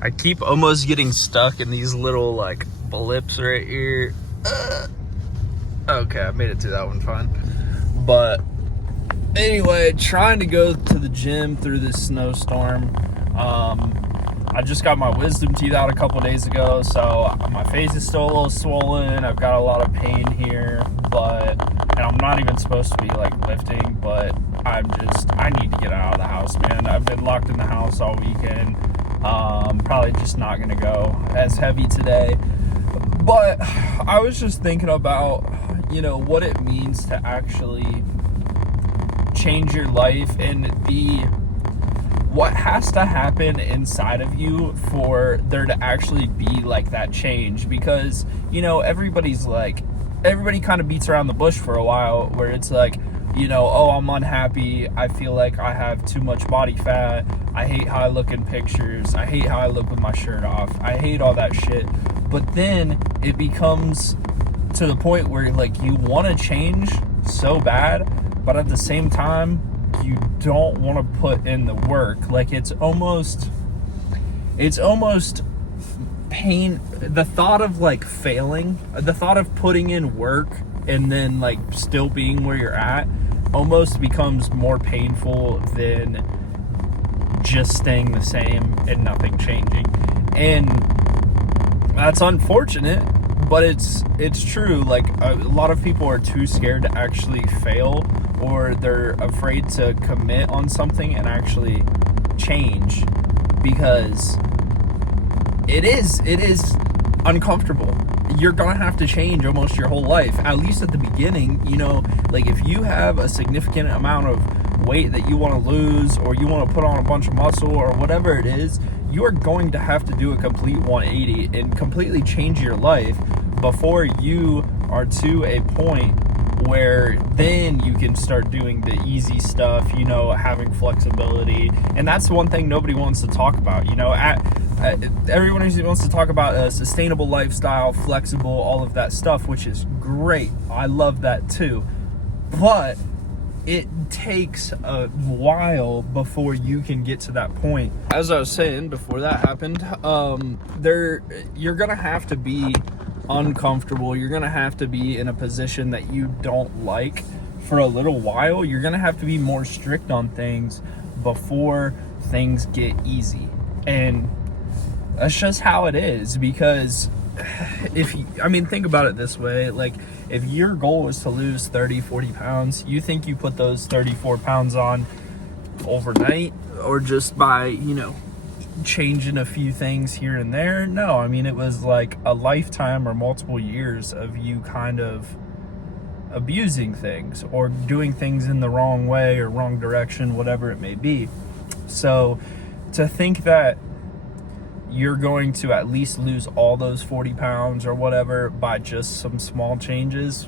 I keep almost getting stuck in these little like blips right here. Okay, I made it through that one fine. But anyway, trying to go to the gym through this snowstorm. I just got my wisdom teeth out a couple days ago, so my face is still a little swollen. I've got a lot of pain here, and I'm not even supposed to be like lifting, but I need to get out of the house, man. I've been locked in the house all weekend. Probably just not gonna go as heavy today. But I was just thinking about, what it means to actually change your life and what has to happen inside of you for there to actually be like that change. Because, everybody kind of beats around the bush for a while where it's like, oh, I'm unhappy. I feel like I have too much body fat. I hate how I look in pictures. I hate how I look with my shirt off. I hate all that shit. But then it becomes to the point where like you want to change so bad, but at the same time, you don't want to put in the work. Like it's almost pain. The thought of like failing, the thought of putting in work and then like still being where you're at almost becomes more painful than just staying the same and nothing changing. And that's unfortunate, but it's true. Like a lot of people are too scared to actually fail, or they're afraid to commit on something and actually change, because it is uncomfortable. You're gonna have to change almost your whole life, at least at the beginning. Like if you have a significant amount of weight that you want to lose, or you want to put on a bunch of muscle, or whatever it is, you are going to have to do a complete 180 and completely change your life before you are to a point where then you can start doing the easy stuff, having flexibility. And that's the one thing nobody wants to talk about. Everyone wants to talk about a sustainable lifestyle, flexible, all of that stuff, which is great. I love that too. But it takes a while before you can get to that point. As I was saying before that happened, you're gonna have to be uncomfortable. You're gonna have to be in a position that you don't like for a little while. You're gonna have to be more strict on things before things get easy. And that's just how it is. Because think about it this way. Like if your goal is to lose 30-40 pounds, you think you put those 34 pounds on overnight, or just by changing a few things here and there? No, it was like a lifetime or multiple years of you kind of abusing things or doing things in the wrong way or wrong direction, whatever it may be. So to think that you're going to at least lose all those 40 pounds or whatever by just some small changes,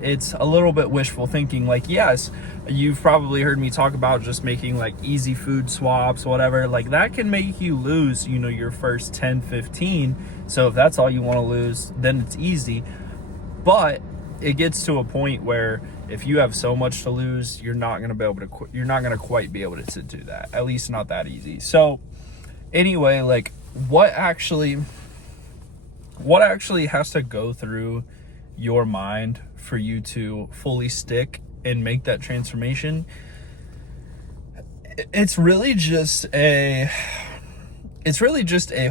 it's a little bit wishful thinking. Like, yes, you've probably heard me talk about just making like easy food swaps, whatever. Like that can make you lose, your first 10-15. So if that's all you want to lose, then it's easy. But it gets to a point where if you have so much to lose, you're not going to quite be able to do that. At least not that easy. So anyway, like what actually has to go through your mind for you to fully stick and make that transformation? It's really just a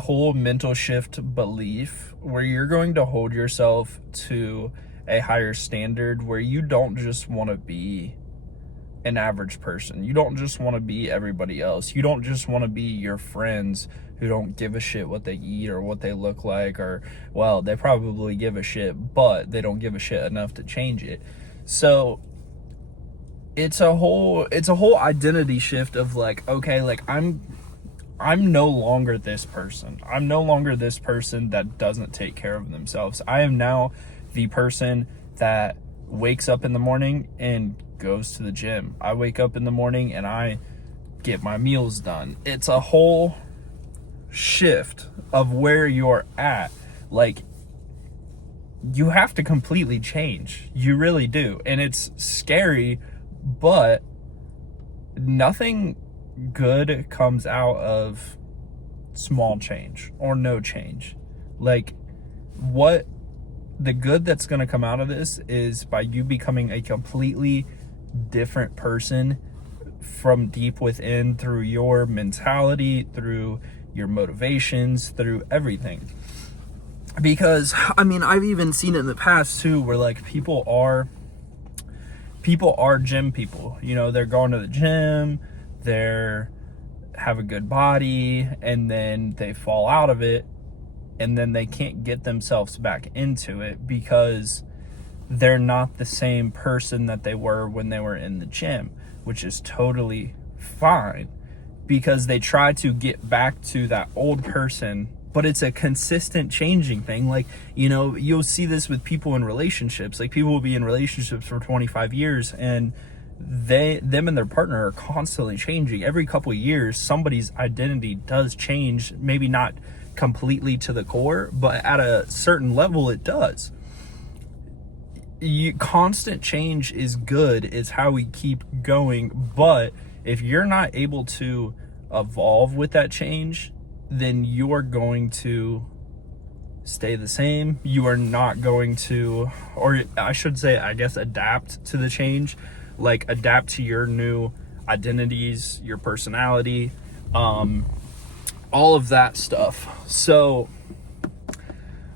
whole mental shift belief where you're going to hold yourself to a higher standard, where you don't just want to be an average person. You don't just want to be everybody else. You don't just want to be your friends who don't give a shit what they eat or what they look like, or, well, they probably give a shit, but they don't give a shit enough to change it. So it's a whole identity shift of like, okay, like I'm no longer this person. I'm no longer this person that doesn't take care of themselves. I am now the person that wakes up in the morning and goes to the gym. I wake up in the morning and I get my meals done. It's a whole shift of where you're at. Like, you have to completely change. You really do. And it's scary, but nothing good comes out of small change or no change. Like, what the good that's going to come out of this is by you becoming a completely different person from deep within, through your mentality, through your motivations, through everything. Because I mean, I've even seen it in the past too, where like people are gym people. You know, they're going to the gym, they're have a good body, and then they fall out of it, and then they can't get themselves back into it because they're not the same person that they were when they were in the gym, which is totally fine, because they try to get back to that old person, but it's a consistent changing thing. Like, you know, you'll see this with people in relationships. Like, people will be in relationships for 25 years and them and their partner are constantly changing. Every couple of years, somebody's identity does change, maybe not completely to the core, but at a certain level it does. Constant change is good, it's how we keep going. But if you're not able to evolve with that change, then you're going to stay the same. You are not going to, or I should say, I guess, adapt to the change. Like, adapt to your new identities, your personality, all of that stuff. So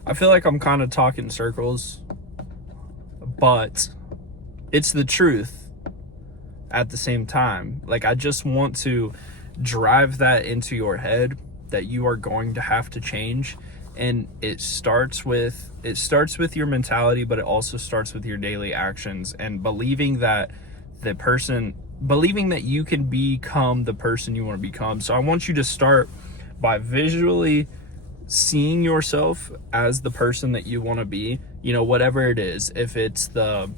I feel like I'm kind of talking circles, but it's the truth at the same time. Like, I just want to drive that into your head that you are going to have to change. And it starts with your mentality, but it also starts with your daily actions, and believing that you can become the person you want to become. So I want you to start by visually seeing yourself as the person that you want to be, you know, whatever it is. If it's the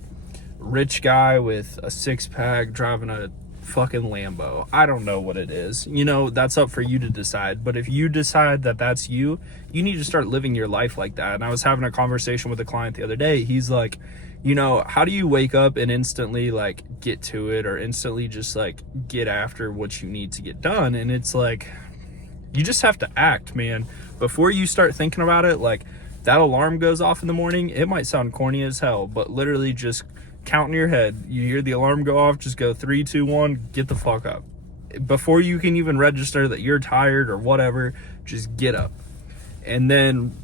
rich guy with a six-pack driving a fucking Lambo, I don't know what it is, you know, that's up for you to decide. But if you decide that that's you need to start living your life like that. And I was having a conversation with a client the other day. He's like, you know, how do you wake up and instantly like get to it, or instantly just like get after what you need to get done? And it's like, you just have to act, man. Before you start thinking about it, like, that alarm goes off in the morning, it might sound corny as hell, but literally just count in your head. You hear the alarm go off, just go 3, 2, 1, get the fuck up. Before you can even register that you're tired or whatever, just get up. And then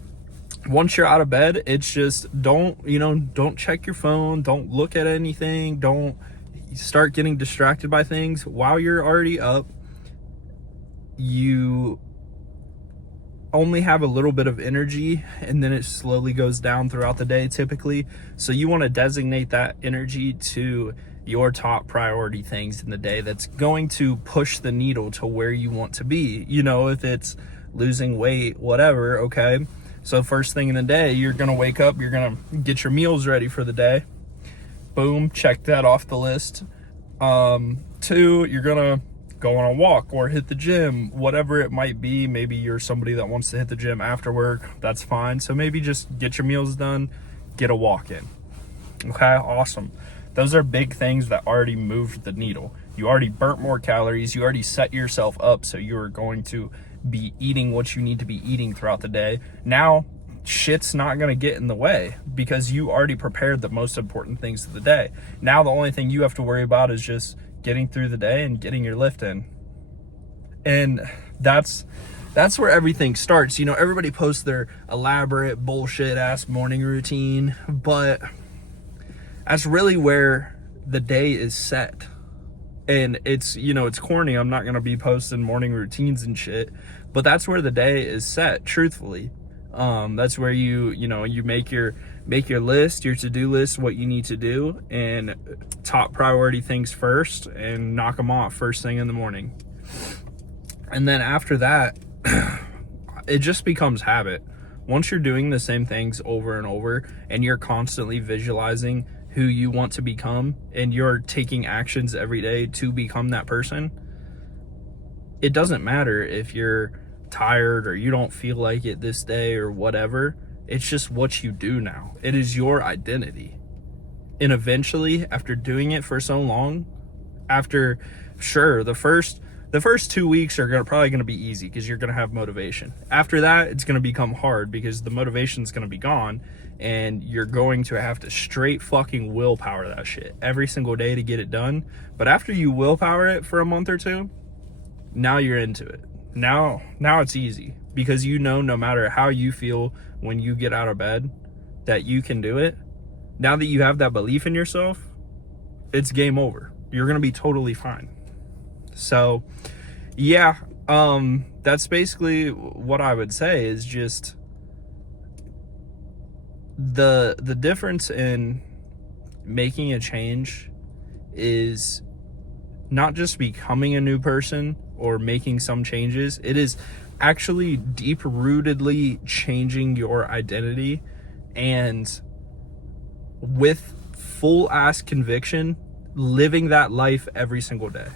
once you're out of bed, it's just don't check your phone, don't look at anything, don't start getting distracted by things. While you're already up, you only have a little bit of energy, and then it slowly goes down throughout the day typically. So you want to designate that energy to your top priority things in the day that's going to push the needle to where you want to be. You know, if it's losing weight, whatever, okay? So first thing in the day, you're going to wake up, you're going to get your meals ready for the day. Boom, check that off the list. 2, you're going to go on a walk or hit the gym, whatever it might be. Maybe you're somebody that wants to hit the gym after work, that's fine. So maybe just get your meals done, get a walk in. Okay, awesome. Those are big things that already moved the needle. You already burnt more calories, you already set yourself up so you're going to be eating what you need to be eating throughout the day. Now shit's not going to get in the way because you already prepared the most important things of the day. Now the only thing you have to worry about is just getting through the day and getting your lift in. And that's where everything starts. You know, everybody posts their elaborate bullshit ass morning routine, but that's really where the day is set. And it's, you know, it's corny. I'm not going to be posting morning routines and shit, but that's where the day is set, truthfully. That's where you make your list, your to-do list, what you need to do, and top priority things first, and knock them off first thing in the morning. And then after that, it just becomes habit. Once you're doing the same things over and over, and you're constantly visualizing who you want to become, and you're taking actions every day to become that person, it doesn't matter if you're tired or you don't feel like it this day or whatever. It's just what you do now. It is your identity. And eventually, after doing it for so long, after, sure, the first The first 2 weeks are probably going to be easy because you're going to have motivation. After that, it's going to become hard because the motivation is going to be gone, and you're going to have to straight fucking willpower that shit every single day to get it done. But after you willpower it for a month or two, now you're into it. Now it's easy because you know no matter how you feel when you get out of bed that you can do it. Now that you have that belief in yourself, it's game over. You're going to be totally fine. So, yeah, that's basically what I would say is just the difference in making a change is not just becoming a new person or making some changes. It is actually deep-rootedly changing your identity and with full-ass conviction living that life every single day.